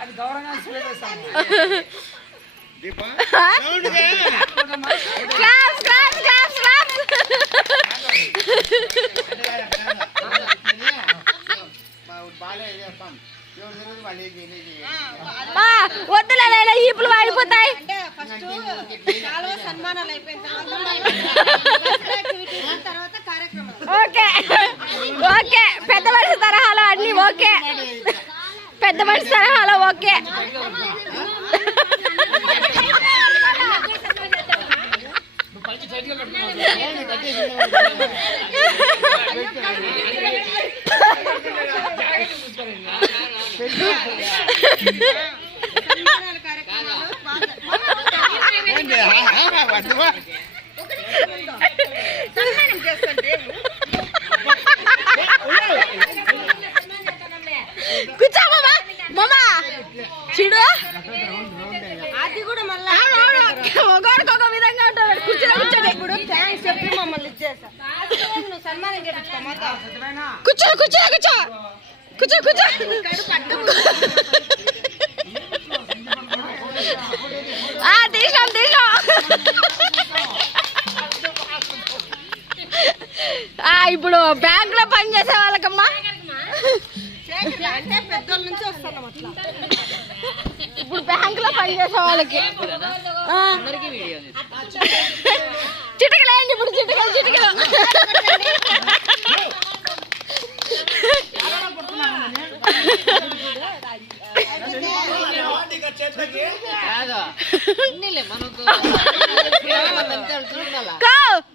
అది గౌరవంగా వద్దులే ఈపులు వాడిపోతాయి. ఓకే ఓకే పెద్ద మనిషి తరహాలో అన్ని ఓకే, పెద్ద మనిషి తరహాలో ఓకే. కూర్చో మామా, మామా చూడు అది కూడా మళ్ళీ ఒకరికొక విధంగా ఉంటాడు. కూర్చో కూర్చోండి. ఇప్పుడు థ్యాంక్స్ చెప్పి మమ్మల్ని ఇచ్చేసా నువ్వు సన్మానం చేయించుకో. కూర్చో కూర్చో కూర్చో కూర్చో కూర్చో. తీసాం తీసాం. ఇప్పుడు బ్యాంక్ లో పని చేసే వాళ్ళకమ్మా అంటే పెద్దోళ్ళ నుంచి వస్తున్నాం అట్లా. ఇప్పుడు బ్యాంక్ లో పని చేసే వాళ్ళకి చిటికలేండి. ఇప్పుడు చిటికలు చిటికలు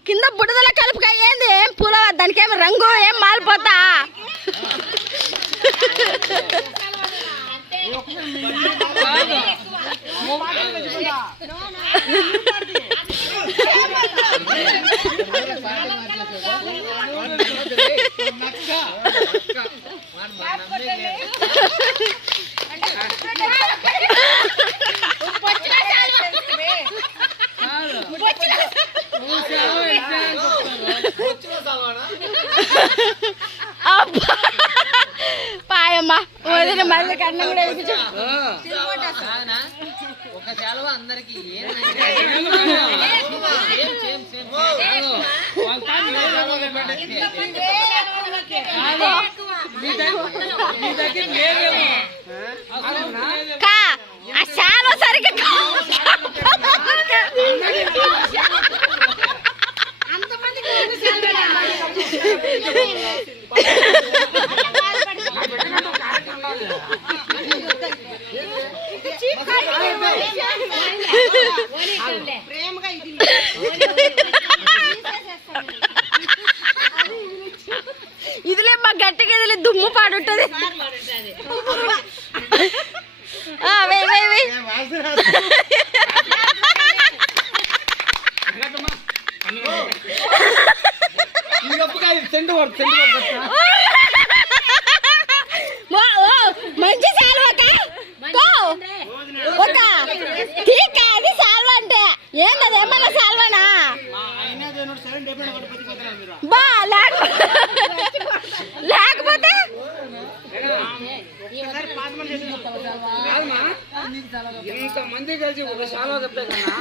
కింద బుడదల కలుపుగా ఏంది ఏం పూల దానికి ఏమి రంగు ఏం మారిపోతా. పాయమ్మా వదిన మళ్ళీ కన్నం కూడా ఒక సెలవు అందరికి ఆ శాల సరిగ్గా ఇదిలే మా గట్టిగా ఇదిలే దుమ్ము పాడుంటది. మంచి సాల్వా అది సాల్వా అంటే ఏం కదా ఏమన్నా సాల్వానా బా లేకపోతే ఇంతమంది కలిసి ఒక శాలువా కప్పే కన్నా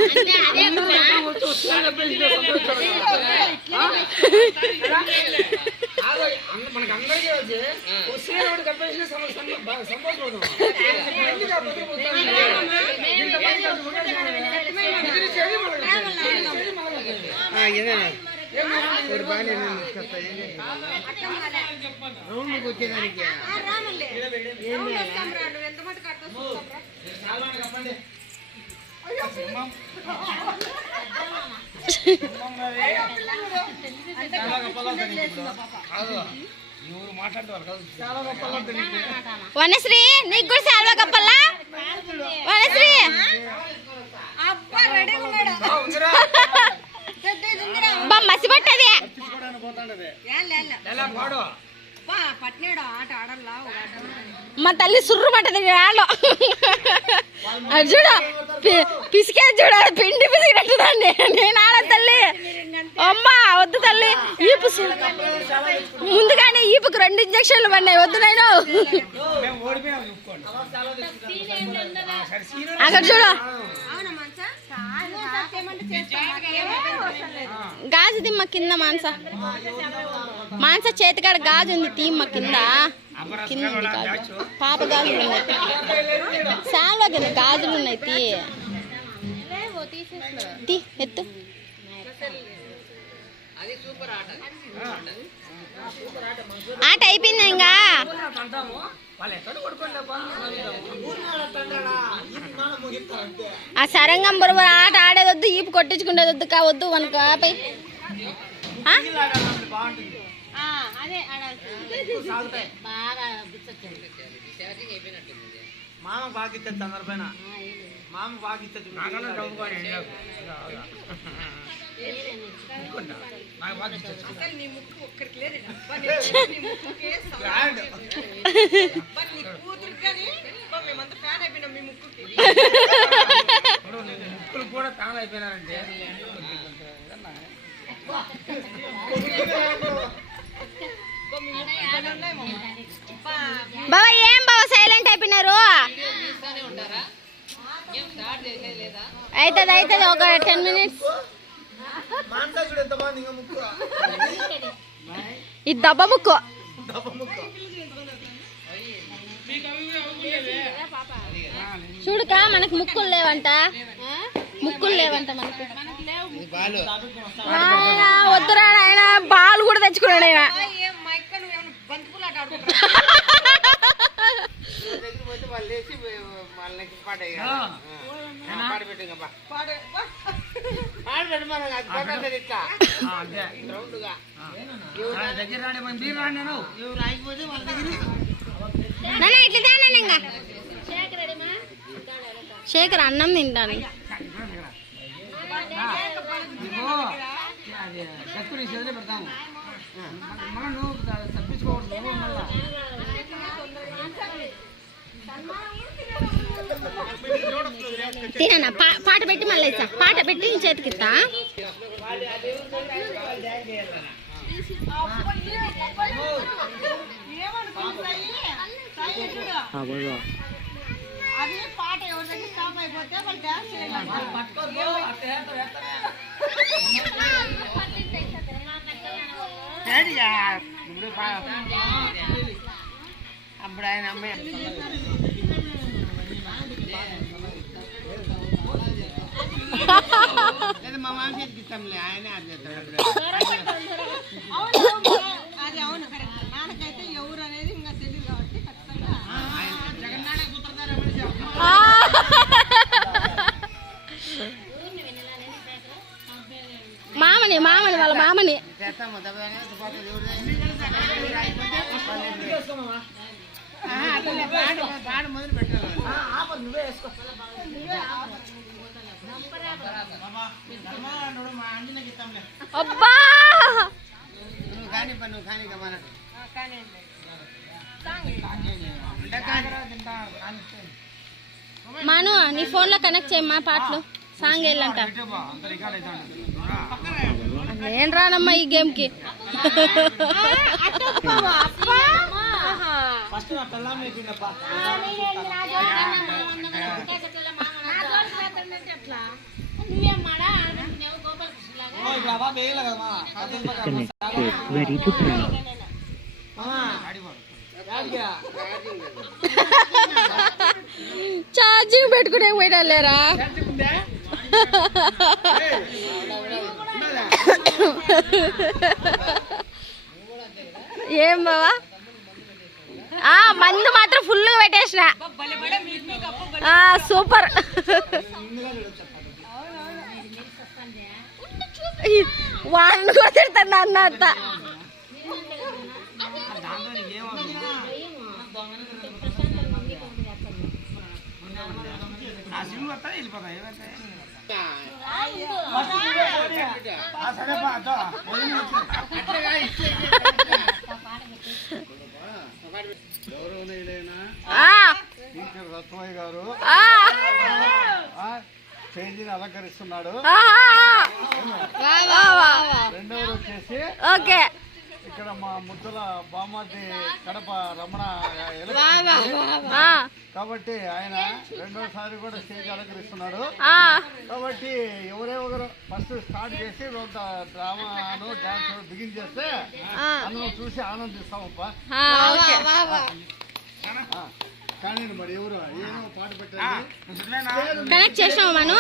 మనకు అందరికీ వచ్చి వస్తే కప్పేసిన సంతోషం. వచ్చేదానికి వనశ్రీ నీకు కూడా శాల్వా కప్పల్లా వనశ్రీ బా మసిపట్టది మా తల్లి సుర్రు పట్టది ఆడలో అది చూడ పిసికే చూడ పిండి పిసికినట్టు దాన్ని నేను ఆడ తల్లి అమ్మా వద్దు తల్లి ఈపు ముందుగానే ఈపుకు 2 ఇంజక్షన్లు పడినాయి వద్దు నేను ఓడిపోయావు చెప్పుకోండి. అక్కడ చూడు గాజు దిమ్మ కింద మానస చేతికాడ గాజు ఉంది తీమ్మ కింద కింద ఉంది గాజు పాప గాజులు ఉన్నాయి శాలో కింద గాజులు ఉన్నాయి తీ ఎత్తు ఆట అయిపోయిందా ఇంకా ఆ సరంగం బరువు ఆట ఆడేదొద్దు ఈపు కొట్టించుకునేదొద్దు వద్దు మనకు ఆపై మామ బాగా ఇచ్చదు అందరిపైన మామ బాగా ఇచ్చదు ముక్కులు కూడా ఫ్యాన్ అయిపోయినారంటే బాబా ఏం బాబా సైలెంట్ అయిపోయినారు అవుతుంది ఒక 10 minutes ఇది దెబ్బ ముక్కు చూడుకా మనకి ముక్కులు లేవంట మనకు వద్దురా ఆయన బాల్ కూడా తెచ్చుకున్నాడు ఆయన శేఖర్ అన్నం తింటాను పెడతాము మనం నువ్వు తప్పించుకోవద్దు తినన్నా పాట పెట్టి మళ్ళీ ఇస్తా పాట పెట్టి చేతికిస్తా అదే పాట ఎవరి దగ్గర స్టాప్ అయిపోతే వాళ్ళు డాన్స్ అప్పుడు ఆయన అమ్మాయి మా మామ చేతికి ఇస్తాంలే ఆయనే అది అది అవును కరెక్ట్ మనకైతే ఎవరు అనేది ఇంకా తెలియదు కాబట్టి ఖచ్చితంగా మామని వాళ్ళ మామని మొదలు పెట్టాలి అబ్బా మాను నీ ఫోన్ లో కనెక్ట్ చేయమ్మా పాటలు సాంగ్ వెళ్ళంట నేను రానమ్మా ఈ గేమ్ కి ఛార్జింగ్ పెట్టుకునే పోయినా లేరా ఏం బావా మందు మాత్రం ఫుల్ పెట్టేసిన సూపర్ వాళ్ళని కూడా తిడతాను అన్న అంత గారు స్టేజీని అలంకరిస్తున్నాడు. రెండవది వచ్చేసి ఓకే ఇక్కడ మా ముద్దుల బామ్మది కడప రమణ ఆ, కాబట్టి ఆయన రెండోసారి కూడా స్టేజ్ అలంకరిస్తున్నాడు. ఆ, కాబట్టి ఎవరెవరు ఫస్ట్ స్టార్ట్ చేసి కొంత డ్రామాను డాన్స్ బిగిన్ చేస్తే ఆ, అందరం చూసి ఆనందిస్తామప్పా. ఆ, ఓకే. కానీ మరి ఎవరు ఏమో పాట పెట్టాలి. కనెక్ట్ చేసావు మను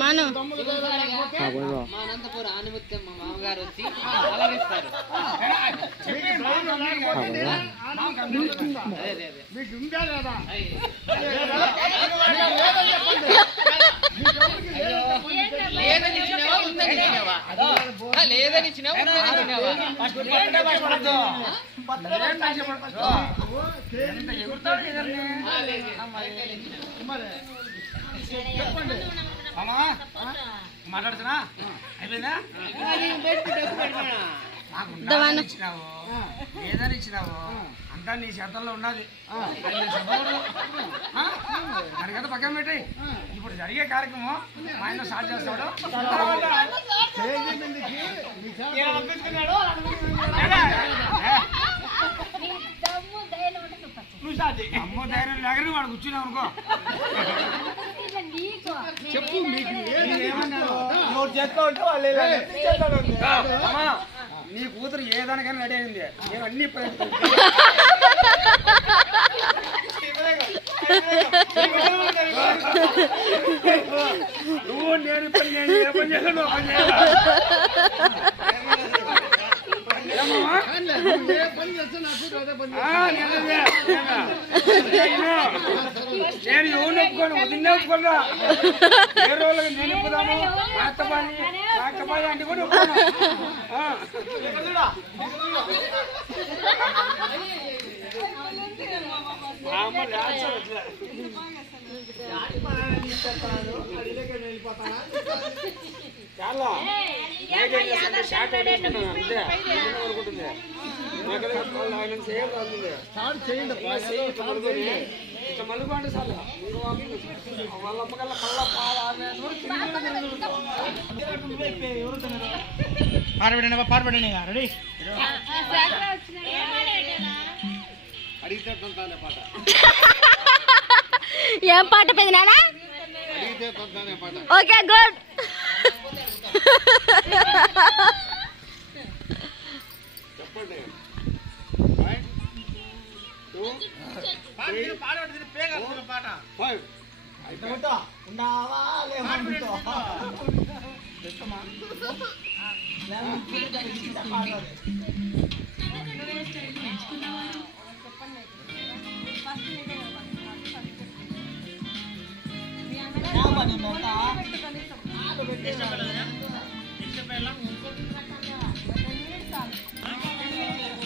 మను మా అనంతపురం ఆనిముత్యం మా మామగారు వచ్చి అలరిస్తారు. అదే మీకు ఉందా లేదా? లేదని ఇచ్చినావా ఉందని ఇచ్చినావా? లేదని ఇచ్చినావా ఉందని ఇచ్చినావా? మాట్లాడుతున్నా అయిపోయిందా? దవాను ఏదని ఇచ్చినావు అంతా నీ చేతల్లో ఉన్నది. దాని కదా పక్కన పెట్టి ఇప్పుడు జరిగే కార్యక్రమం ఆయన స్టార్ట్ చేస్తాడు. స్టేజ్ మీదకి మీ నువ్వు స్టార్ట్ చేయి. అమ్మో ధైర్యం లేకనే వాడు కూర్చున్నావు అనుకో. చెప్పు మీకు అమ్మా, నీ కూతురు ఏ దానికైనా రెడీ అయింది. అన్ని నువ్వు నేను పని చేయండి, ఏ పని చేయాలి నువ్వు పని చేయాలి. ఏ పని చేస్తే నాకు అదే పని నేను ఎవరు ఒప్పుకోను, వదిలినే ఒప్పుకోను. ఏ రోజులకి నేను ఒప్పుదాము మా అత్తపాయి అంటే కూడా ఒప్పుకోను. చాలా షార్ట్ అవుతుంది అంతే అనుకుంటుంది. ఆయన చేయడం స్టార్ట్ చేయండి. ఇట్లా మలుగుంటే చాలు. వాళ్ళ అమ్మకల్లా కళ్ళ పాడబడి రెడీ అడిగితే తొంతానే పాట, ఏం పాట పెదినానా? అడిగితే తొంతానే పాట. Okay good. చెప్పండి.